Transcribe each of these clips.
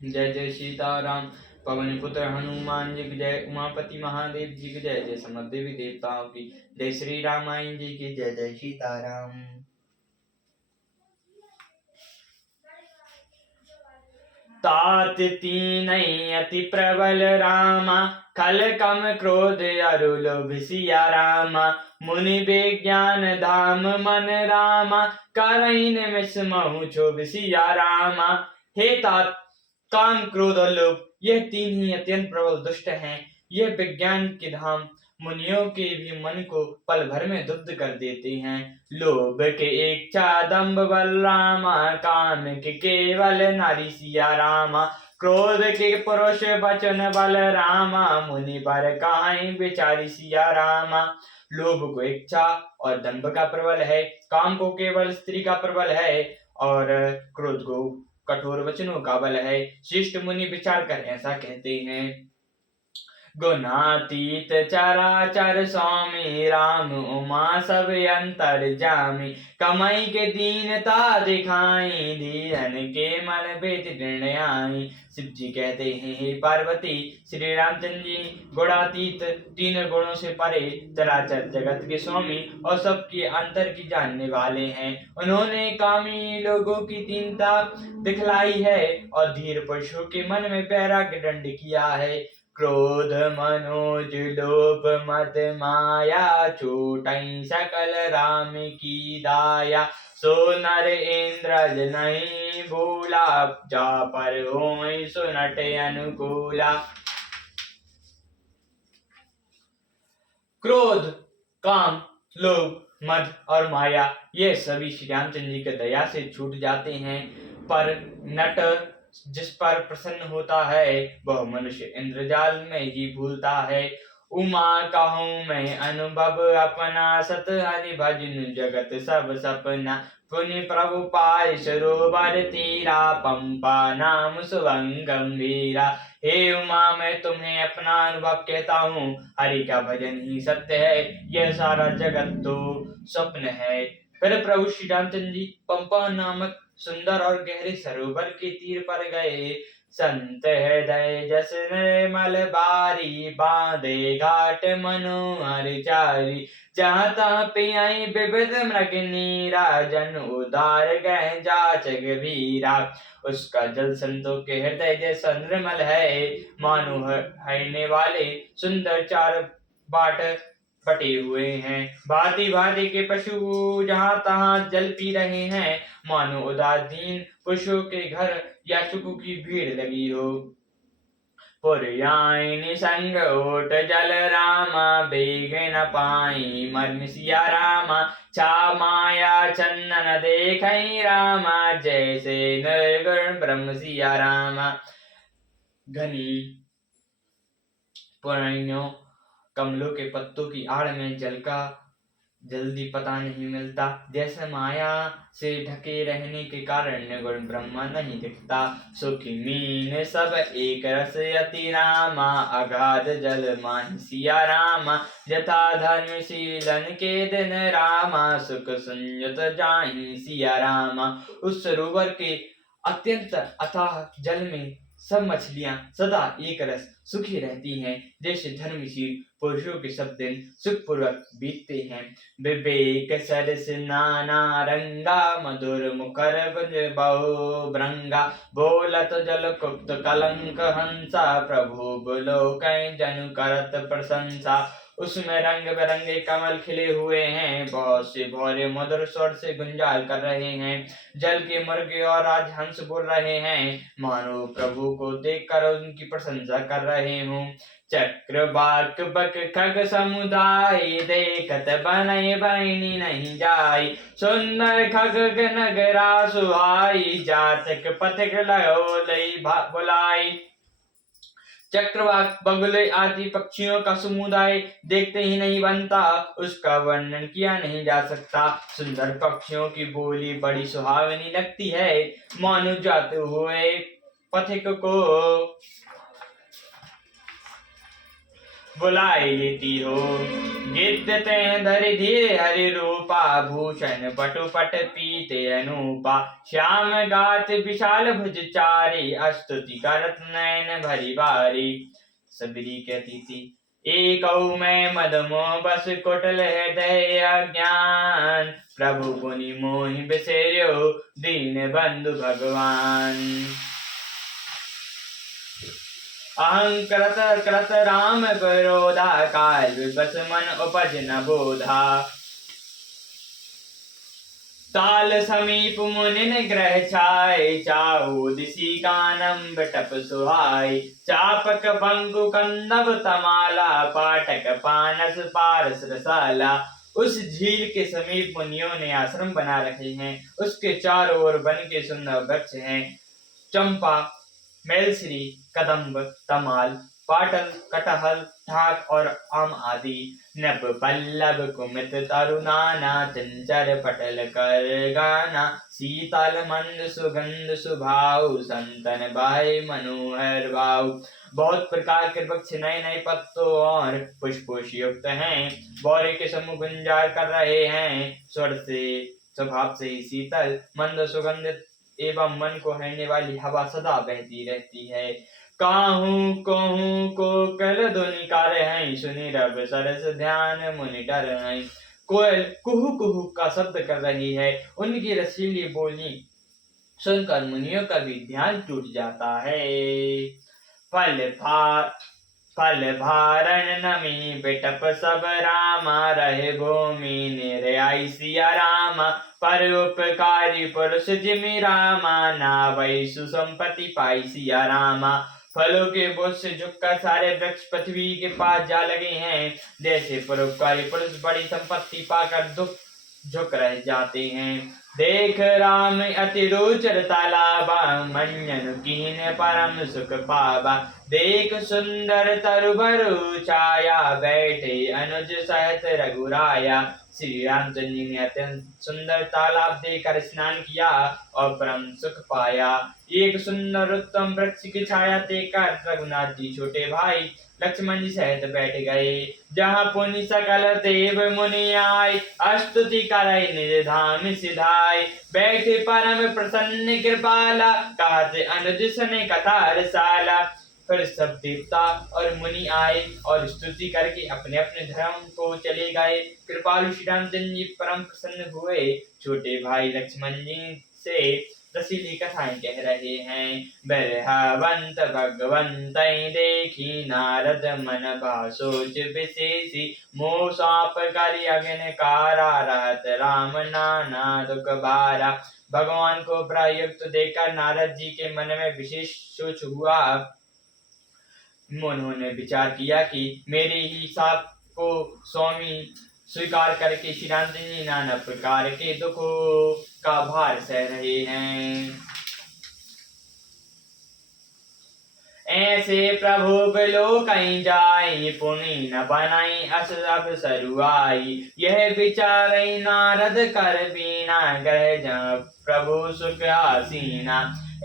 जय जय सीताराम। पवन पुत्र हनुमान जी की जय। उमापति महादेव जी की जय। जय समस्त देवी देवताओं की जय। श्री रामायण जी की जय। जय सीताराम। तात तीनई अति प्रबल रामा, खल कम क्रोध अरु लोभ सिया रामा। मुनि विज्ञान धाम मन रामा, करहि निमिष महु क्षोभ सिया रामा। हे तात, काम क्रोध और लोभ यह तीन ही अत्यंत प्रबल दुष्ट हैं। यह विज्ञान के धाम मुनियों के भी मन को पल भर में दुग्ध कर देते हैं। लोभ के इच्छा दंभ बल रामा, काम के केवल नारी सिया रामा। क्रोध के पुरुष वचन बल रामा, मुनि पर काहीं विचारी सिया रामा। लोभ को इच्छा और दंभ का प्रबल है, काम को केवल स्त्री का प्रबल है और क्रोध को कठोर वचनों का बल है। श्रेष्ठ मुनि विचार कर ऐसा कहते हैं। गुणातीत चराचर स्वामी, राम उमा सब अंतर जामी। कमाई के दीनता दिखाई, धीरन के मन भेद निर्णयाई। शिव जी कहते हैं, हे पार्वती, श्री रामचंद्र जी गुणातीत, तीन गुणों से परे, चराचर जगत के स्वामी और सबके अंतर की जानने वाले हैं। उन्होंने कामी लोगों की दीनता दिखलाई है और धीर पुरुषों के मन में वैराग्य दंड किया है। क्रोध मनोज लोभ मद माया, छूटई सकल राम की दाया। सो नर इंद्र नहीं भूला, जा पर होई सुनट अनुकूला। क्रोध, काम, लोभ, मद और माया ये सभी श्री रामचंद्र जी की दया से छूट जाते हैं। पर नट जिस पर प्रसन्न होता है वह मनुष्य इंद्रजाल में ही भूलता है। उमा कहूँ मैं अनुभव अपना, सत हरि भजन जगत सब सपना। पुनि प्रभु पाय सरोवर तीरा, पंपा नाम सुभं गंभीरा। हे उमा, मैं तुम्हें अपना अनुभव कहता हूँ, हरि का भजन ही सत्य है, यह सारा जगत तो स्वप्न है। फिर प्रभु श्री रामचंद्र जी पंपा नामक सुंदर और गहरे सरोवर के तीर पर गए। संत हृदय जस निर्मल बारी, बांधे घाट मनोहर चारी। जहाँ तहाँ पियाई विविध मृग नीरा, जन उदार गह जाचक वीरा। उसका जल संतों के हृदय जैसा निर्मल है, मानो हरने वाले सुंदर चार बाट बटे हुए हैं। भांति भांति के पशु जहाँ तहाँ जल पी रहे हैं, मानो उदासीन पुरुषों के घर या सुखों की भीड़ लगी हो। पुरयाई संग ओट जल रामा, बेग न पाई मर्म सिया रामा। छा माया चंदन देखई रामा, जैसे निर्गुण ब्रह्म सिया रामा। घनी पुराणियों कमलों के पत्तों की आड़ में जल का जल्दी पता नहीं मिलता, जैसे माया से ढके रहने के कारण निर्गुण ब्रह्म नहीं दिखता। सुखी मीन सब एक रस अति रामा, अगाध जल माहि सिया रामा। यथा धर्मशीलन के दिन रामा, सुख संयुत जाहि सिया रामा। उस सरोवर के अत्यंत अथाह जल में सब मछलियां सदा एक रस सुखी रहती हैं, जैसे धर्मशील पुरुषों के सब दिन सुखपूर्वक बीतते हैं। विवेक सरस नाना रंगा, मधुर मुखर बज बहु भृंगा। बोलत जल कुप्त कलंक हंसा, प्रभु बोलो कहीं जनु करत प्रशंसा। उसमें रंग बिरंगे कमल खिले हुए हैं, बहुत से भौरे मधुर स्वर से गुंजार कर रहे हैं। जल के मुर्गे और राजहंस बोल रहे हैं, मानो प्रभु को देखकर उनकी प्रशंसा कर रहे हों। चक्र बाक बक खग समुदाय, देखत बनय बनी नहीं जाई। सुंदर खग नगरा सुहाई, जातक पथिक लयो लई बुलाई। चक्रवाक बगुले आदि पक्षियों का समुदाय देखते ही नहीं बनता, उसका वर्णन किया नहीं जा सकता। सुंदर पक्षियों की बोली बड़ी सुहावनी लगती है, मानो जाते हुए पथिक को बुलाई लेती हो। गिद्ध ते धरि धीरे हरि रूपा, भूषण पटु पट पीते अनूपा। श्याम गात विशाल भुज चारी, स्तुति करत नयन भरी बारी। सबरी कहती थी एकौ मैं मद मोह बस, कुटिल हृदय अज्ञान। प्रभु गुनि मोहि बिसेर्यो, दीन बंधु भगवान। अहं करत करत राम विरोधा, काल विबस मन उपज न बोधा। ताल समीप मुनिन ग्रह छाय, चाहु दिशि कानन बिटप सुहाय। चापक पंकु कंदव तमाला, पाटक पानस पारस रसाला। उस झील के समीप मुनियों ने आश्रम बना रखे हैं। उसके चारों ओर वन के सुंदर वृक्ष हैं। चंपा, मेलश्री, कदम्ब, तमाल, पाटल, कटहल, ढाक और आम आदि। नभ पल्लव कुमित तरुनाना, चंचर पटल कर गाना। शीतल मंद सुगंध सुभाव, संतन बाय मनोहर भाव। बहुत प्रकार के वृक्ष नए नए पत्तों और पुष्पों से युक्त हैं। बौरे के समूह गुंजार कर रहे हैं। स्वर से स्वभाव से ही शीतल मंद सुगंधित एवं मन को हरने वाली हवा सदा बहती रहती है। काहू कहूँ को कल ध्वनि कार्य है, सुनि रब सरस ध्यान मुनि डर है। कोयल कुहू कुहू का शब्द कर रही है। उनकी रसीली बोली सुनकर मुनियों का भी ध्यान टूट जाता है। फल भारण नमी बिटप सब रामा, रहे भूमि निर्याई सिया रामा। परोपकारी पुरुष जिमि रामा, नावै सुसंपत्ति पाई सिया रामा। फलों के बोझ से झुककर सारे वृक्ष पृथ्वी के पास जा लगे हैं। जैसे परोपकारी पुरुष बड़ी संपत्ति पाकर दुख झुक रह जाते हैं। देख राम अति रोचर तालाबा, मंजन कीन परम सुख पावा। देख सुंदर तरुभरु छाया, बैठे अनुज सहित रघुराया। श्री रामचंद्र जी ने अत्यंत सुंदर तालाब देखकर स्नान किया और परम सुख पाया। एक सुंदर उत्तम वृक्ष की छाया देखकर रघुनाथ जी छोटे भाई लक्ष्मण जी सहित बैठ गए। जहाँ पुनि सकल देव मुनि आए, स्तुति करई निज धाम सिधाय। बैठे परम प्रसन्न कृपाला, कहते अनुज सने कथा रसाला। फिर सब देवता और मुनि आए और स्तुति करके अपने अपने धर्म को चले गए। कृपालु श्री रामचंद्र जी परम प्रसन्न हुए। छोटे भाई लक्ष्मण जी से रसीली कथाएं कह रहे हैं। बरहवंत भगवंत देखी, नारद मन भा सोच विशेषी। मोह साप करि अग्नि कारा, रहत राम नाना दुख भारा। भगवान को प्रयुक्त देखकर नारद जी के मन में विशेष सोच हुआ। उन्होंने विचार किया कि मेरे ही साप को स्वामी स्वीकार करके श्री रामचंद्र जी नाना प्रकार के दुखों का भार सह रहे हैं। ऐसे प्रभु बिलो कहीं जाई, पुनि न बनाई अस अब सरुआई। यह विचार नारद कर बीना, ग्रह जहाँ प्रभु सुख आसीना।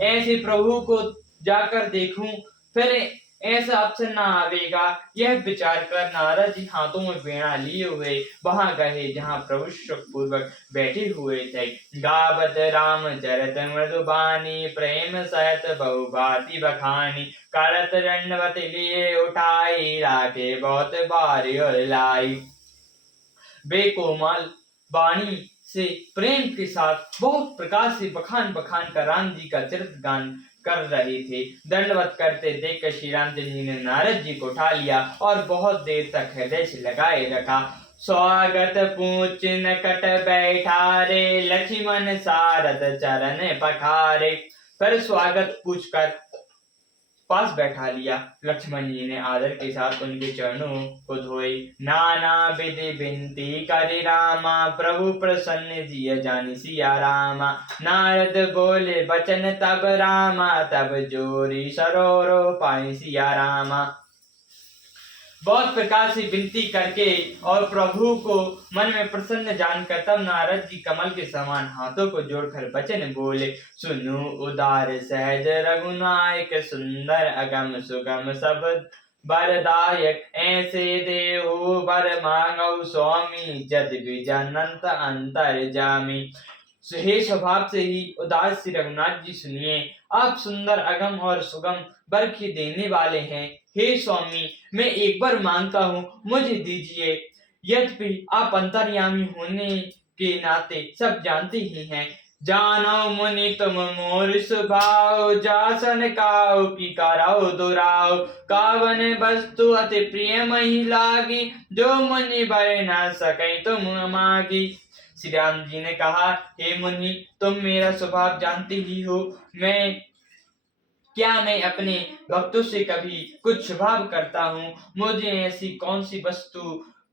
ऐसे प्रभु को जाकर देखूं, फिर ऐसा अवसर न आवेगा। यह विचार कर नारद जी हाथों में वीणा लिए हुए वहां गए जहां प्रभु सुख पूर्वक बैठे हुए थे। गावत राम चरित मृदुबानी, प्रेम सहित बहुभांति बखानी। करत दंडवत लिए उठाई, राखे बहुत बारी और लाई। बेकोमल वाणी से प्रेम के साथ बहुत प्रकार से बखान बखान कर राम जी का चरित्र गान कर रहे थे। दंडवत करते देखकर श्री रामचंद्र जी ने नारद जी को उठा लिया और बहुत देर तक हृदय से लगाए रखा। स्वागत पूछ नकट बैठा रे, लक्ष्मण सारद चरण पखारे। फिर स्वागत पूछकर पास बैठा लिया। लक्ष्मण जी ने आदर के साथ उनके चरणों को धोए। नाना विधि विनती करि रामा, प्रभु प्रसन्न जिय जानि सिया रामा। नारद बोले बचन तब रामा, तब जोरी सरोरो पाई सिया रामा। बहुत प्रकार से विनती करके और प्रभु को मन में प्रसन्न जानकर तब नारद जी कमल के समान हाथों को जोड़कर वचन बोले। सुनो उदार सहज रघुनायक, सुंदर अगम सुगम सब वरदायक ऐसे देहु वर मांगो स्वामी जद विजनंत अंतर जामी। हे स्वभाव से ही उदास श्री रघुनाथ जी सुनिए, आप सुंदर अगम और सुगम वर के देने वाले हैं। हे स्वामी, मैं एक बार मांगता हूँ, मुझे दीजिए। यद्यपि आप अंतर्यामी होने के नाते सब जानते ही हैं। जानो मुनि तुम मोर स्वभाव, जासन काऊ की कराओ दुराव। कावन वस्तु अति प्रिय मही लागी, जो मुनि बर न सके तुम मागी। श्री राम जी ने कहा, हे मुनि, तुम मेरा स्वभाव जानते ही हो। मैं अपने भक्तों से कभी कुछ स्वभाव करता हूँ? मुझे ऐसी कौन सी वस्तु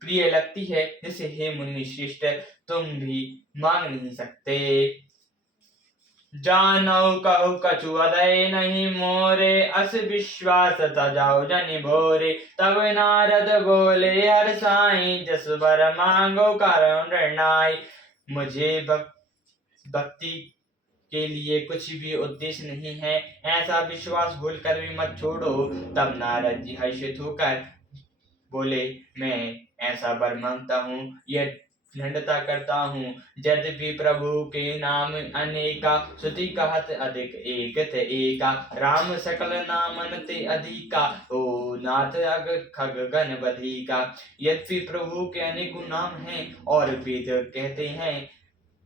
प्रिय लगती है जिसे हे मुनि श्रेष्ठ तुम भी मांग नहीं सकते। जानो कहु कछु अदय नहीं मोरे, अस विश्वास तजाओ जनि भोरे। तब नारद बोले हर साई, जस वर मांगो करो निर्णाय। मुझे भक्ति के लिए कुछ भी उद्देश्य नहीं है, ऐसा विश्वास भूल कर भी मत छोड़ो। तब नारद जी हर्षित होकर बोले, मैं ऐसा वर मांगता हूँ, यह दृढ़ता करता हूँ। यद्यपि प्रभु के नाम अनेका, श्रुति कहत अधिक एक ते एका। राम सकल नामन ते अधिका, ओ नाथ अग खग गण बधिका। यद्यपि प्रभु के अनेकों नाम हैं और वेद कहते हैं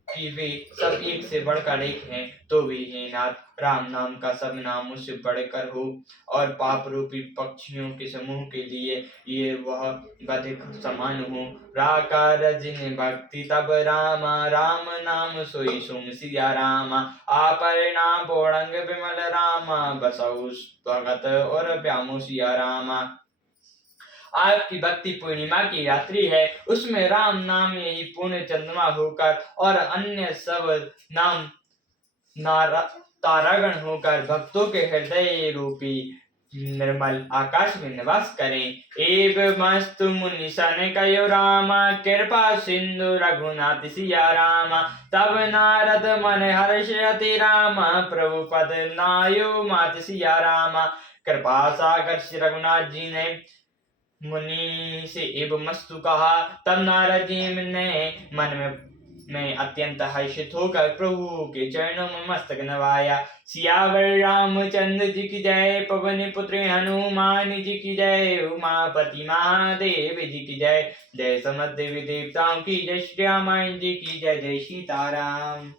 कि वे सब एक से बढ़कर एक हैं, तो भी हे नाथ, राम नाम का सब नामों से बढ़कर हो और पाप रूपी पक्षियों के समूह के लिए ये वह अधिक समान हो। राकार जिन भक्ति तब रामा, राम नाम सोई सुम सिया रामा। आपरे नाम बोड़ंग विमल रामा, बसौ भगत और व्यामो सिया रामा। आपकी भक्ति पूर्णिमा की रात्रि है, उसमें राम नाम यही पूर्ण चंद्रमा होकर और अन्य सब नाम तारागण होकर भक्तों के हृदय रूपी निर्मल आकाश में निवास करें। एवमस्तु मुनि सन कयो रामा, कृपा सिंधु रघुनाथ सिया रामा। तब नारद मन हर्ष अति रामा, प्रभु पद नायो मात सिया रामा। कृपा सागर श्री रघुनाथ जी ने मुनि से एवमस्तु कहा। तब नारद जी ने मन में अत्यंत हर्षित होकर प्रभु के चरणों में मस्तक नवाया। सियावर रामचंद्र जी की जय, पवन पुत्र हनुमान जी की जय, उमापति महादेव जी की जय। जय समस्त देवी देवताओं की जय, श्री रामायण जी की जय। जय सीताराम।